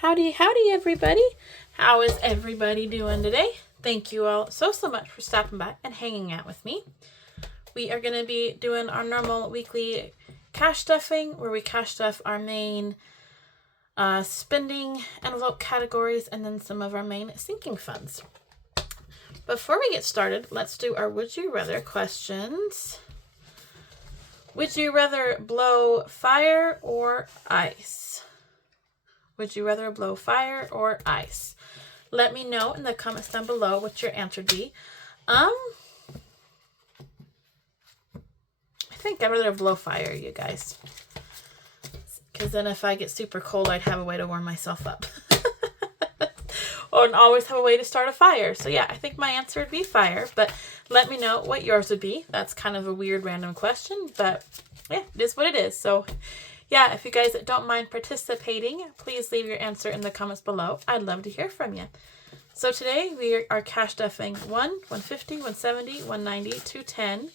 Howdy, howdy, everybody. How is everybody doing today? Thank you all so much for stopping by and hanging out with me. We are going to be doing our normal weekly cash stuffing, where we cash stuff our main spending envelope categories and then some of our main sinking funds. Before we get started, let's do our Would You Rather questions. Would you rather blow fire or ice? Would you rather blow fire or ice? Let me know in the comments down below what your answer would be. I think I'd rather blow fire, you guys. Because then if I get super cold, I'd have a way to warm myself up. Or always have a way to start a fire. So yeah, I think my answer would be fire. But let me know what yours would be. That's kind of a weird random question. But yeah, it is what it is. So yeah, if you guys don't mind participating, please leave your answer in the comments below. I'd love to hear from you. So today we are cash stuffing 1, 150, 170, 190, 210,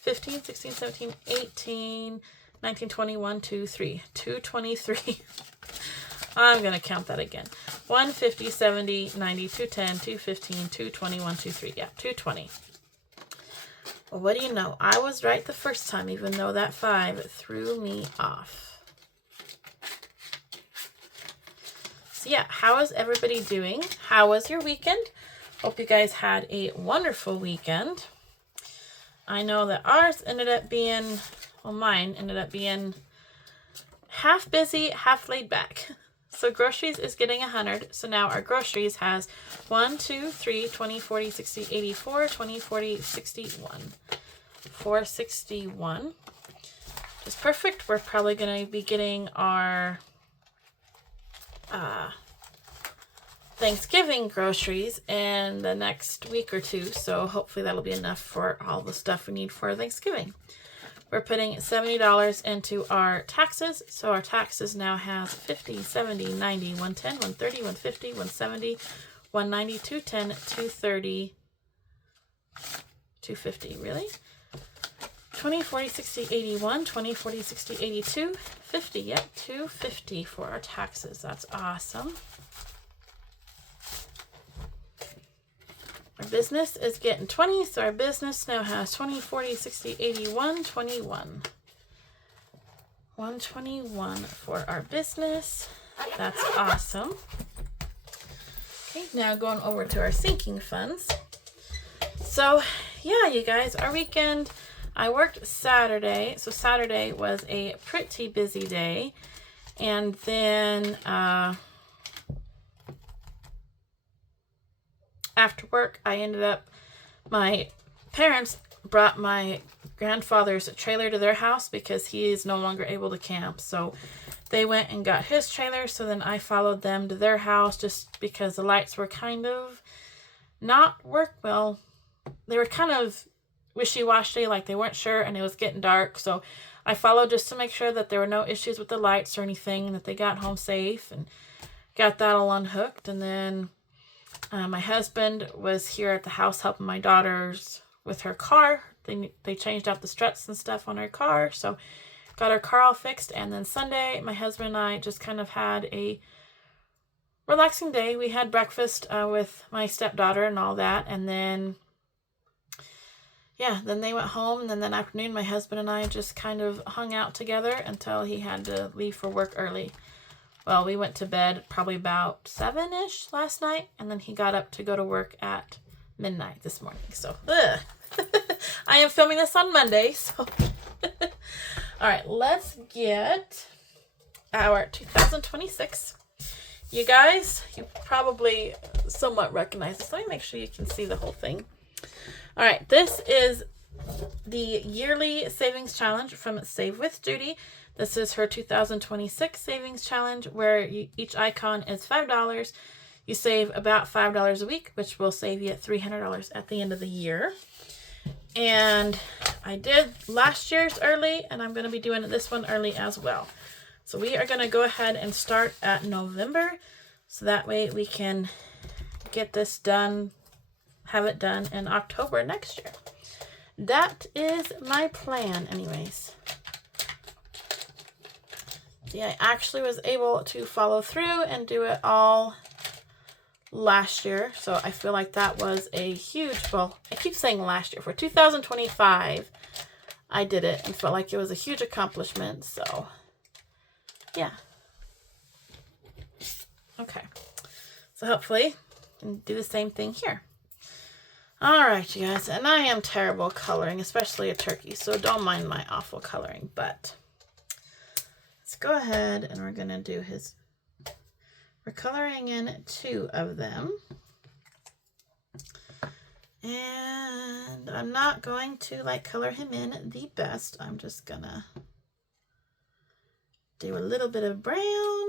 15, 16, 17, 18, 19, 20, 1, 2, 3, 223. I'm going to count that again. 150, 70, 90, 210, 215, 220, 1, 2, 3. Yeah, 220. Well, what do you know? I was right the first time, even though that 5 threw me off. So yeah, how is everybody doing? How was your weekend? Hope you guys had a wonderful weekend. I know that ours ended up being, well, mine ended up being half busy, half laid back. So groceries is getting 100. So now our groceries has 1, 2, 3, 20, 40, 60, 84, 20, 40, 61. 461. Just perfect. We're probably going to be getting our Thanksgiving groceries in the next week or two, so hopefully that'll be enough for all the stuff we need for Thanksgiving. We're putting $70 into our taxes, so our taxes now has 50, 70, 90, 110, 130, 150, 170, 190, 210, 230, 250, really? 20, 40, 60, 81, 20, 40, 60, 82, 50, yep, 250 for our taxes. That's awesome. Our business is getting 20, so our business now has 20, 40, 60, 81, 21. 121 for our business. That's awesome. Okay, now going over to our sinking funds. So, yeah, you guys, our weekend, I worked Saturday, so Saturday was a pretty busy day, and then after work, I ended up, my parents brought my grandfather's trailer to their house because he is no longer able to camp, so they went and got his trailer, so then I followed them to their house just because the lights were kind of well, they were kind of wishy-washy, like they weren't sure, and it was getting dark, so I followed just to make sure that there were no issues with the lights or anything, and that they got home safe, and got that all unhooked. And then my husband was here at the house helping my daughters with her car. They changed out the struts and stuff on her car, so got her car all fixed. And then Sunday, my husband and I just kind of had a relaxing day. We had breakfast with my stepdaughter and all that, and then yeah, then they went home, and then that afternoon, my husband and I just kind of hung out together until he had to leave for work early. Well, we went to bed probably about 7-ish last night, and then he got up to go to work at midnight this morning. So, I am filming this on Monday, so. All right, let's get our 2026. You guys, you probably somewhat recognize this. Let me make sure you can see the whole thing. All right, this is the yearly savings challenge from Save with Judy. This is her 2026 savings challenge, where each icon is $5. You save about $5 a week, which will save you $300 at the end of the year. And I did last year's early, and I'm going to be doing this one early as well. So we are going to go ahead and start at November, so that way we can get this done, have it done in October next year. That is my plan anyways. See, I actually was able to follow through and do it all last year. So I feel like that was a huge, well, I keep saying last year. For 2025, I did it and felt like it was a huge accomplishment. So, yeah. Okay. So hopefully, I can do the same thing here. All right, you guys. And I am terrible coloring, especially a turkey. So don't mind my awful coloring, but let's go ahead and we're going to do his, we're coloring in 2 of them. And I'm not going to like color him in the best. I'm just going to do a little bit of brown.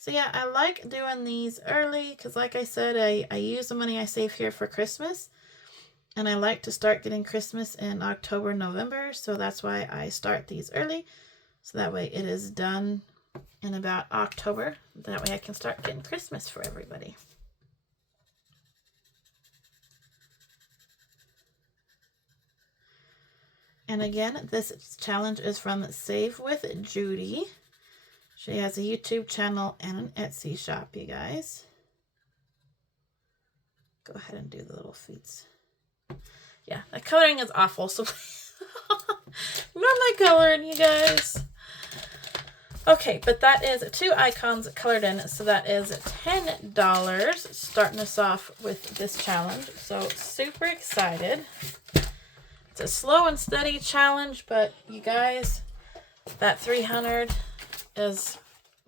So yeah, I like doing these early because like I said, I use the money I save here for Christmas. And I like to start getting Christmas in October, November. So that's why I start these early. So that way it is done in about October. That way I can start getting Christmas for everybody. And again, this challenge is from Save with Judy. She has a YouTube channel and an Etsy shop, you guys. Go ahead and do the little feet. Yeah, the coloring is awful, so ignore my coloring, you guys. Okay, but that is 2 icons colored in, so that is $10 starting us off with this challenge. So super excited. It's a slow and steady challenge, but you guys, that 300 is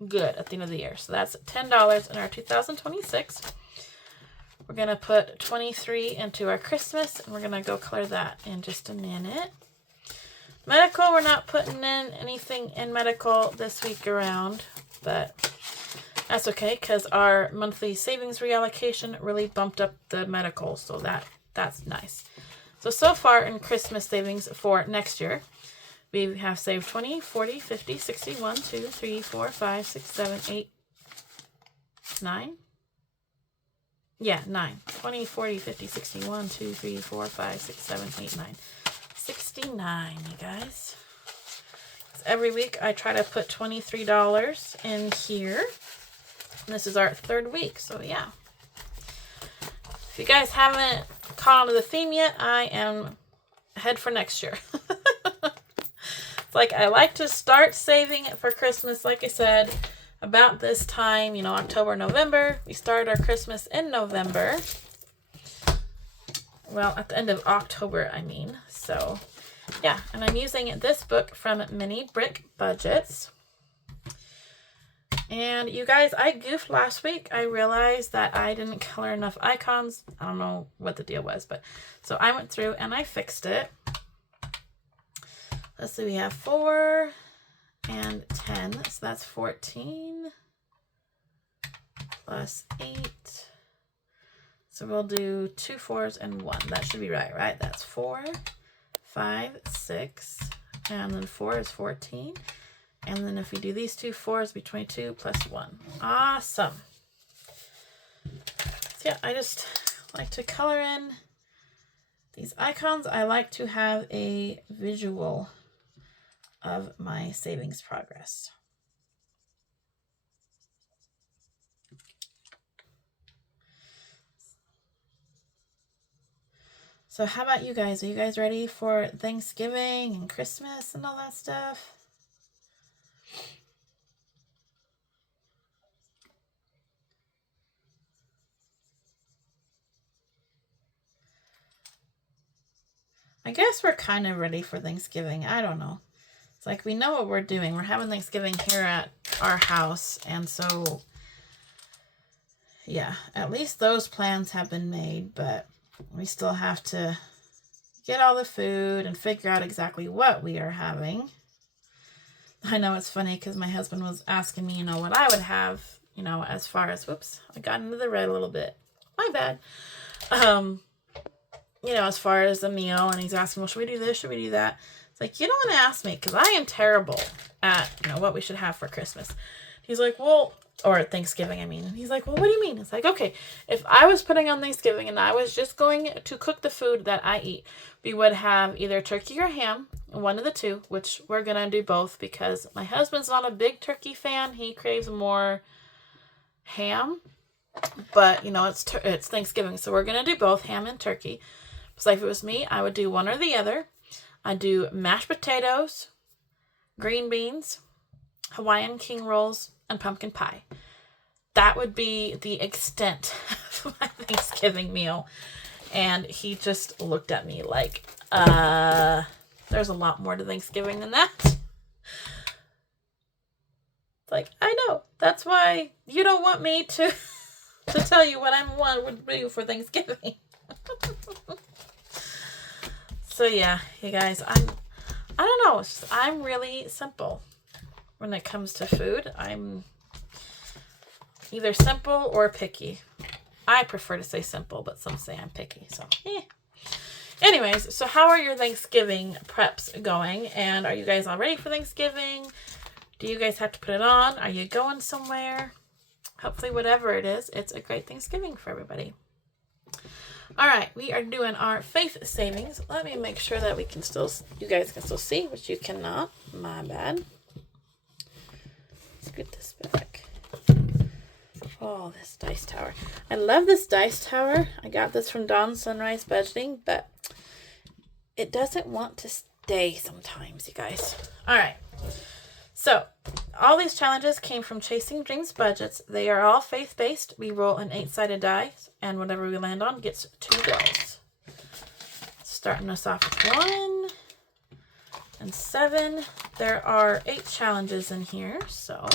good at the end of the year. So that's $10 in our 2026. We're going to put 23 into our Christmas, and we're going to go color that in just a minute. Medical, we're not putting in anything in medical this week around, but that's okay because our monthly savings reallocation really bumped up the medical, so that's nice. So far in Christmas savings for next year, we have saved 20, 40, 50, 60, 1, 2, 3, 4, 5, 6, 7, 8, 9. Yeah, 9. 20, 40, 50, 60, 1, 2, 3, 4, 5, 6, 7, 8, 9. 69, you guys. Every week I try to put $23 in here. And this is our 3rd week, so yeah. If you guys haven't caught on to the theme yet, I am ahead for next year. It's like I like to start saving for Christmas, like I said, about this time, you know, October, November. We start our Christmas in November. Well, at the end of October, I mean. So, yeah. And I'm using this book from Mini Brick Budgets. And you guys, I goofed last week. I realized that I didn't color enough icons. I don't know what the deal was, but so I went through and I fixed it. Let's see, we have 4 and 10. So that's 14 plus 8. So we'll do 2 4s and 1. That should be right? That's 4, 5, 6, and then 4 is 14. And then if we do these 2 4s, it'll be 22 plus 1. Awesome. So yeah, I just like to color in these icons. I like to have a visual of my savings progress. So how about you guys? Are you guys ready for Thanksgiving and Christmas and all that stuff? I guess we're kind of ready for Thanksgiving. I don't know. It's like we know what we're doing. We're having Thanksgiving here at our house. And so, yeah, at least those plans have been made. But we still have to get all the food and figure out exactly what we are having. I know it's funny because my husband was asking me, what I would have, as far as, whoops, I got into the red a little bit. My bad. As far as the meal, and he's asking, well, should we do this? Should we do that? It's like, you don't want to ask me because I am terrible at, what we should have for Christmas. He's like, well, Or Thanksgiving, I mean. And he's like, well, what do you mean? It's like, okay, if I was putting on Thanksgiving and I was just going to cook the food that I eat, we would have either turkey or ham, one of the two, which we're going to do both because my husband's not a big turkey fan. He craves more ham. But, it's Thanksgiving, so we're going to do both, ham and turkey. So if it was me, I would do one or the other. I'd do mashed potatoes, green beans, Hawaiian king rolls, and pumpkin pie. That would be the extent of my Thanksgiving meal. And he just looked at me like, there's a lot more to Thanksgiving than that. It's like, I know. That's why you don't want me to tell you what I would do for Thanksgiving. So yeah, you guys, I don't know. I'm really simple when it comes to food. I'm either simple or picky. I prefer to say simple, but some say I'm picky. So, Anyways, so how are your Thanksgiving preps going? And are you guys all ready for Thanksgiving? Do you guys have to put it on? Are you going somewhere? Hopefully, whatever it is, it's a great Thanksgiving for everybody. All right, we are doing our faith savings. Let me make sure that you guys can still see, which you cannot. My bad. Let's get this back. Oh, this dice tower. I love this dice tower. I got this from Dawn Sunrise Budgeting, but it doesn't want to stay sometimes, you guys. All right. So, all these challenges came from Chasing Dreams Budgets. They are all faith-based. We roll an 8-sided die, and whatever we land on gets 2 bills. Starting us off with 1 and 7. There are 8 challenges in here, so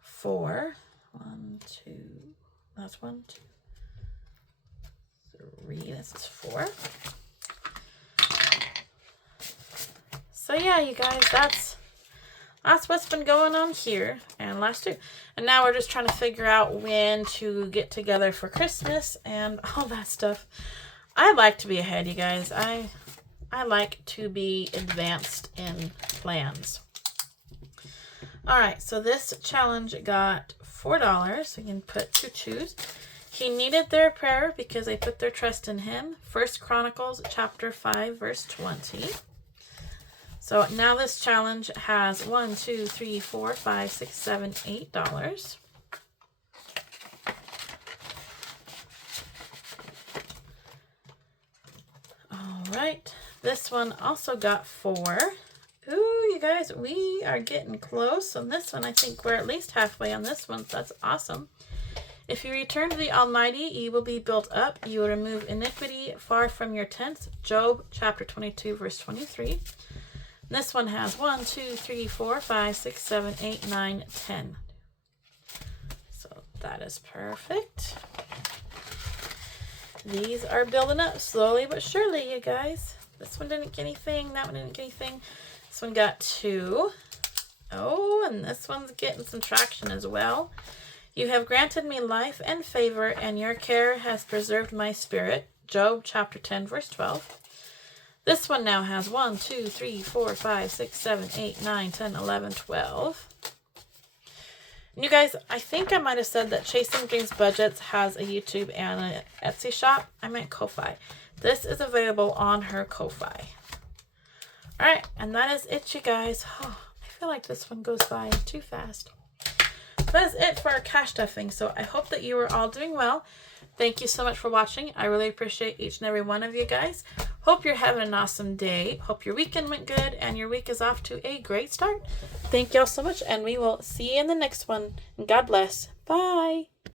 4. 1, 2. That's 1, 2, 3. That's 4. So yeah, you guys, that's what's been going on here and last year. And now we're just trying to figure out when to get together for Christmas and all that stuff. I like to be ahead, you guys. I like to be advanced in plans. All right, so this challenge got $4. So you can put to choose. He needed their prayer because they put their trust in him. 1 Chronicles chapter 5, verse 20. So now this challenge has $1, $2, $3, $4, $5, $6, $7, $8. All right. This one also got 4. Ooh, you guys, we are getting close on this one. I think we're at least halfway on this one, so that's awesome. If you return to the Almighty, you will be built up. You will remove iniquity far from your tents. Job chapter 22, verse 23. This one has 1, 2, 3, 4, 5, 6, 7, 8, 9, 10. So that is perfect. These are building up slowly but surely, you guys. This one didn't get anything. That one didn't get anything. This one got 2. Oh, and this one's getting some traction as well. You have granted me life and favor, and your care has preserved my spirit. Job chapter 10, verse 12. This one now has 1, 2, 3, 4, 5, 6, 7, 8, 9, 10, 11, 12. And you guys, I think I might have said that Chasing Dreams Budgets has a YouTube and an Etsy shop. I meant Ko-Fi. This is available on her Ko-Fi. Alright, and that is it, you guys. Oh, I feel like this one goes by too fast. That is it for our cash stuffing. So I hope that you are all doing well. Thank you so much for watching. I really appreciate each and every one of you guys. Hope you're having an awesome day. Hope your weekend went good and your week is off to a great start. Thank y'all so much, and we will see you in the next one. And God bless. Bye.